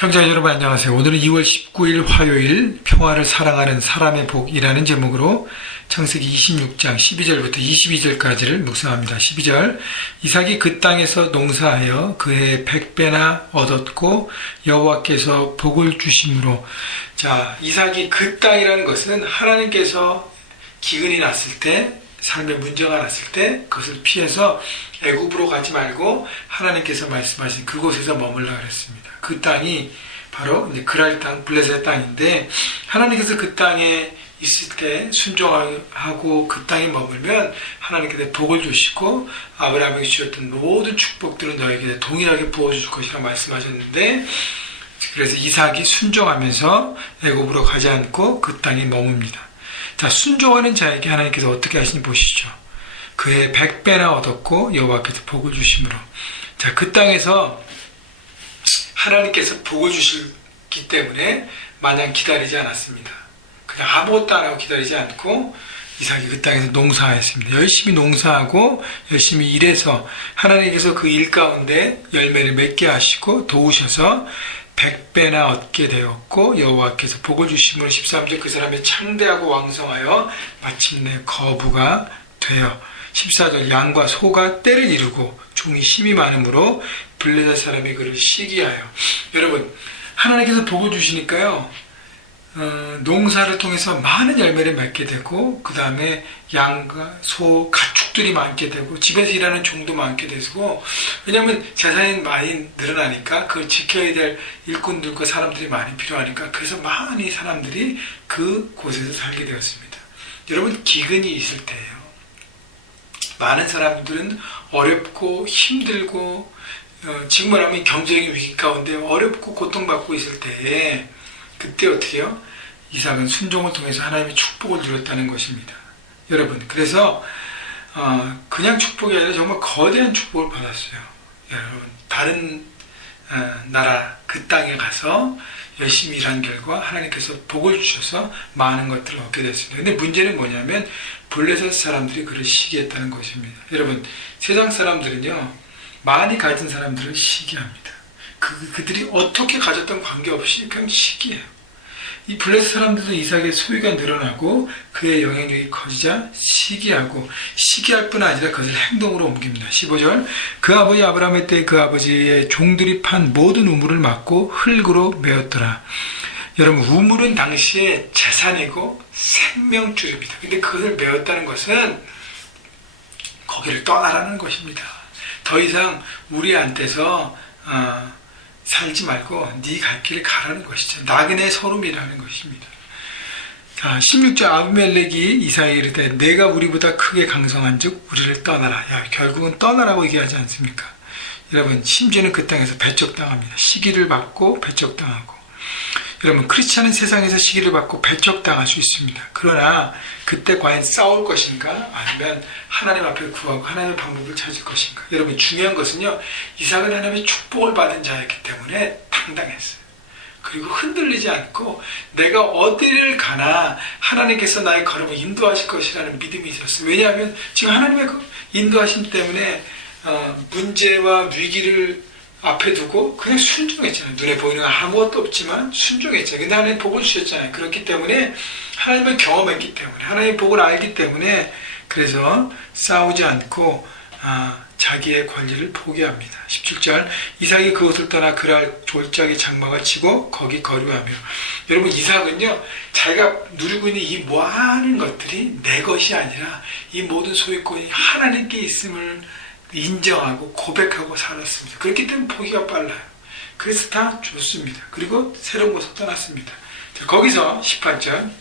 형제 여러분 안녕하세요. 오늘은 2월 19일 화요일 평화를 사랑하는 사람의 복이라는 제목으로 창세기 26장 12절부터 22절까지를 묵상합니다. 12절 이삭이 그 땅에서 농사하여 그해 100배나 얻었고 여호와께서 복을 주심으로. 자, 이삭이 그 땅이라는 것은 하나님께서 기근이 났을 때, 삶에 문제가 났을 때 그것을 피해서 애굽으로 가지 말고 하나님께서 말씀하신 그곳에서 머물라 그랬습니다. 그 땅이 바로 이제 그랄 땅, 블레셋 땅인데, 하나님께서 그 땅에 있을 때 순종하고 그 땅에 머물면 하나님께서 복을 주시고 아브라함에게 주셨던 모든 축복들은 너에게 동일하게 부어줄 것이라 말씀하셨는데, 그래서 이삭이 순종하면서 애굽으로 가지 않고 그 땅에 머뭅니다. 자, 순종하는 자에게 하나님께서 어떻게 하시는지 보시죠. 그해 100배나 얻었고 여호와께서 복을 주심으로. 자, 그 땅에서 하나님께서 복을 주시기 때문에 마냥 기다리지 않았습니다. 그냥 아무것도 안 하고 기다리지 않고 이삭이 그 땅에서 농사했습니다. 열심히 농사하고 열심히 일해서 하나님께서 그 일 가운데 열매를 맺게 하시고 도우셔서 100배나 얻게 되었고 여호와께서 복을 주심으로. 13절 그 사람이 창대하고 왕성하여 마침내 거부가 되어. 14절 양과 소가 떼를 이루고 종이 힘이 많으므로 블레셋 사람이 그를 시기하여. 여러분, 하나님께서 복을 주시니까요, 농사를 통해서 많은 열매를 맺게 되고, 그 다음에 양과 소, 가축들이 많게 되고, 집에서 일하는 종도 많게 되고, 왜냐하면 재산이 많이 늘어나니까 그걸 지켜야 될 일꾼들과 사람들이 많이 필요하니까, 그래서 많이 사람들이 그 곳에서 살게 되었습니다. 여러분, 기근이 있을 때예요. 많은 사람들은 어렵고 힘들고 지금 말하면 경제적인 위기 가운데 어렵고 고통받고 있을 때에, 그때 어떻게 해요? 이삭은 순종을 통해서 하나님의 축복을 누렸다는 것입니다. 여러분, 그래서 그냥 축복이 아니라 정말 거대한 축복을 받았어요. 여러분, 다른 나라 그 땅에 가서 열심히 일한 결과 하나님께서 복을 주셔서 많은 것들을 얻게 됐습니다. 근데 문제는 뭐냐면 블레셋 사람들이 그를 시기했다는 것입니다. 여러분, 세상 사람들은요, 많이 가진 사람들을 시기합니다. 그들이 어떻게 가졌던 관계없이 그냥 시기해요. 이 블레셋 사람들도 이삭의 소유가 늘어나고 그의 영향력이 커지자 시기하고, 시기할 뿐 아니라 그것을 행동으로 옮깁니다. 15절 그 아버지 아브라함의 때 그 아버지의 종들이 판 모든 우물을 막고 흙으로 메었더라. 여러분, 우물은 당시에 재산이고 생명줄입니다. 근데 그것을 메었다는 것은 거기를 떠나라는 것입니다. 더 이상 우리한테서 살지 말고 네 갈 길을 가라는 것이죠. 나그네 서름이라는 것입니다. 자, 16절 아비멜렉이 이삭에게 이르되 내가 우리보다 크게 강성한즉 우리를 떠나라. 야, 결국은 떠나라고 얘기하지 않습니까? 여러분, 심지어는 그 땅에서 배척당합니다. 시기를 받고 배척당하고. 여러분, 크리스찬은 세상에서 시기를 받고 배척당할 수 있습니다. 그러나 그때 과연 싸울 것인가, 아니면 하나님 앞에 구하고 하나님의 방법을 찾을 것인가. 여러분, 중요한 것은요, 이삭은 하나님의 축복을 받은 자였기 때문에 당당했어요. 그리고 흔들리지 않고 내가 어디를 가나 하나님께서 나의 걸음을 인도하실 것이라는 믿음이 있었어요. 왜냐하면 지금 하나님의 인도하심 때문에 문제와 위기를 앞에 두고 그냥 순종했잖아요. 눈에 보이는 건 아무것도 없지만 순종했잖아요. 근데 하나님 복을 주셨잖아요. 그렇기 때문에 하나님을 경험했기 때문에, 하나님의 복을 알기 때문에, 그래서 싸우지 않고 자기의 권리를 포기합니다. 17절 이삭이 그곳을 떠나 그랄 졸작의 장막을 치고 거기 거류하며. 여러분, 이삭은요, 자기가 누리고 있는 이 많은 것들이 내 것이 아니라 이 모든 소유권이 하나님께 있음을 인정하고 고백하고 살았습니다. 그렇기 때문에 포기가 빨라요. 그래서 다 좋습니다. 그리고 새로운 곳으로 떠났습니다. 자, 거기서 18절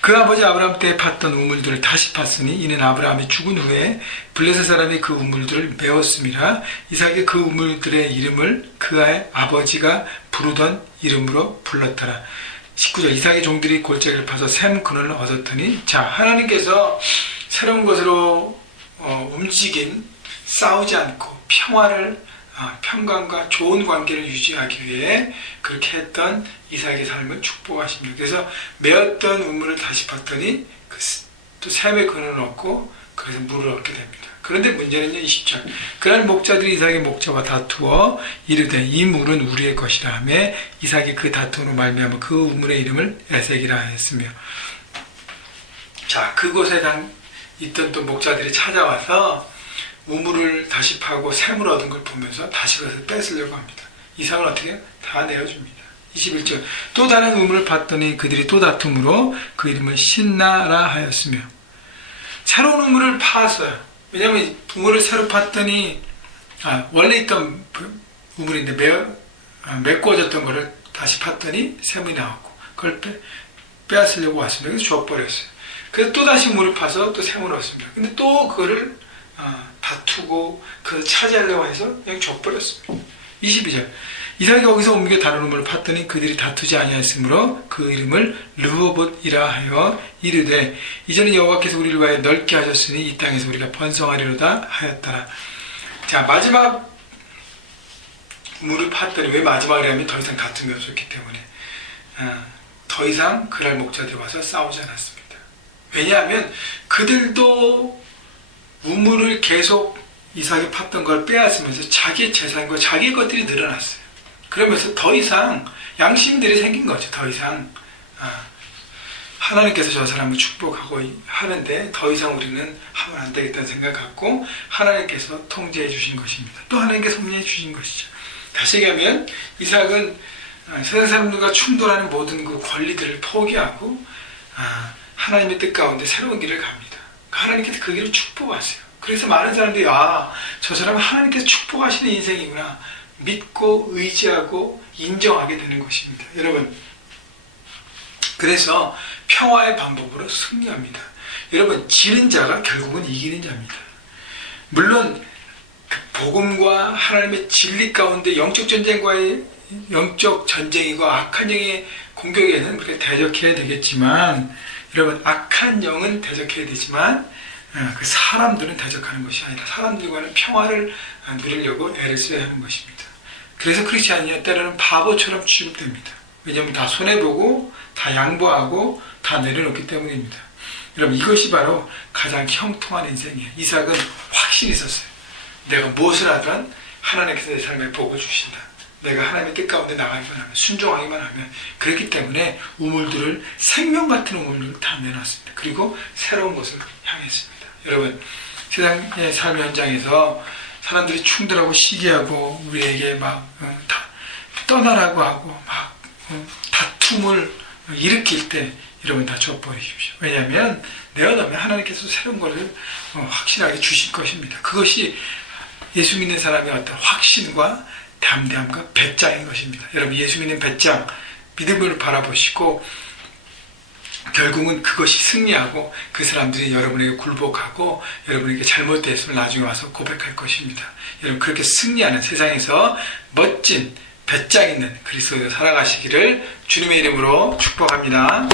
그 아버지 아브라함 때 팠던 우물들을 다시 팠으니 이는 아브라함이 죽은 후에 블레셋 사람이 그 우물들을 메웠음이라. 이삭이 그 우물들의 이름을 그 아버지가 부르던 이름으로 불렀더라. 19절 이삭의 종들이 골짜기를 파서 샘 근원을 얻었더니. 자, 하나님께서 새로운 곳으로 움직인, 싸우지 않고 평강과 좋은 관계를 유지하기 위해 그렇게 했던 이삭의 삶을 축복하십니다. 그래서 메었던 우물을 다시 봤더니 또 샘의 근원을 얻고, 그래서 물을 얻게 됩니다. 그런데 문제는요, 20절. 그날 목자들이 이삭의 목자와 다투어 이르되 이 물은 우리의 것이라 하며 이삭이 그 다툼으로 말미암아 그 우물의 이름을 에색이라 하였으며. 자, 그곳에 있던 또 목자들이 찾아와서 우물을 다시 파고 샘을 얻은 걸 보면서 다시 그것을 뺏으려고 합니다. 이삭은 어떻게 해요? 다 내어줍니다. 21절. 또 다른 우물을 봤더니 그들이 또 다툼으로 그 이름을 신나라 하였으며. 새로운 우물을 파았어요. 왜냐하면 우물을 새로 팠더니 원래 있던 우물인데 메꿔졌던 거를 다시 팠더니 샘이 나왔고 그걸 빼앗으려고 왔습니다. 그래서 줘버렸어요. 그래서 또 다시 우물을 파서 또 샘을 얻습니다. 근데 또 그거를 다투고 그걸 차지하려고 해서 그냥 줘버렸습니다. 22절. 이삭이 거기서 옮겨 다른 우물을 팠더니 그들이 다투지 아니하였으므로 그 이름을 르호봇이라 하여 이르되 이전에 여호와께서 우리를 위하여 넓게 하셨으니 이 땅에서 우리가 번성하리로다 하였더라. 자, 마지막 우물을 팠더니, 왜 마지막이라면 더 이상 다툼이 없었기 때문에 더 이상 그날 목자들이 와서 싸우지 않았습니다. 왜냐하면 그들도 우물을 계속 이삭이 팠던 걸 빼앗으면서 자기의 재산과 자기의 것들이 늘어났어요. 그러면서 더 이상 양심들이 생긴 거죠. 더 이상 하나님께서 저 사람을 축복하고 하는데 더 이상 우리는 하면 안 되겠다는 생각 갖고 하나님께서 통제해 주신 것입니다. 또 하나님께서 섭리해 주신 것이죠. 다시 얘기하면 이삭은 세상 사람들과 충돌하는 모든 그 권리들을 포기하고 하나님의 뜻 가운데 새로운 길을 갑니다. 하나님께서 그 길을 축복하세요. 그래서 많은 사람들이 저 사람은 하나님께서 축복하시는 인생이구나 믿고 의지하고 인정하게 되는 것입니다. 여러분, 그래서 평화의 방법으로 승리합니다. 여러분, 지는 자가 결국은 이기는 자입니다. 물론 그 복음과 하나님의 진리 가운데 영적 전쟁이고 악한 영의 공격에는 그렇게 대적해야 되겠지만, 여러분, 악한 영은 대적해야 되지만 그 사람들은 대적하는 것이 아니라 사람들과는 평화를 누리려고 애를 써야 하는 것입니다. 그래서 크리스찬이 때로는 바보처럼 취급됩니다. 왜냐하면 다 손해보고 다 양보하고 다 내려놓기 때문입니다. 여러분, 이것이 바로 가장 형통한 인생이에요. 이삭은 확신이 있었어요. 내가 무엇을 하든 하나님께서 내 삶에 복을 주신다. 내가 하나님의 뜻 가운데 나가기만 하면, 순종하기만 하면. 그렇기 때문에 우물들을, 생명 같은 우물들을 다 내놨습니다. 그리고 새로운 곳을 향했습니다. 여러분, 세상의 삶의 현장에서 사람들이 충돌하고 시기하고 우리에게 다 떠나라고 하고 다툼을 일으킬 때 여러분 다 줘버리십시오. 왜냐하면 내어놓으면 하나님께서 새로운 것을 확실하게 주실 것입니다. 그것이 예수 믿는 사람의 어떤 확신과 담대함과 배짱인 것입니다. 여러분, 예수 믿는 배짱, 믿음을 바라보시고 결국은 그것이 승리하고 그 사람들이 여러분에게 굴복하고 여러분에게 잘못됐음을 나중에 와서 고백할 것입니다. 여러분, 그렇게 승리하는 세상에서 멋진 배짱 있는 그리스도인으로 살아가시기를 주님의 이름으로 축복합니다.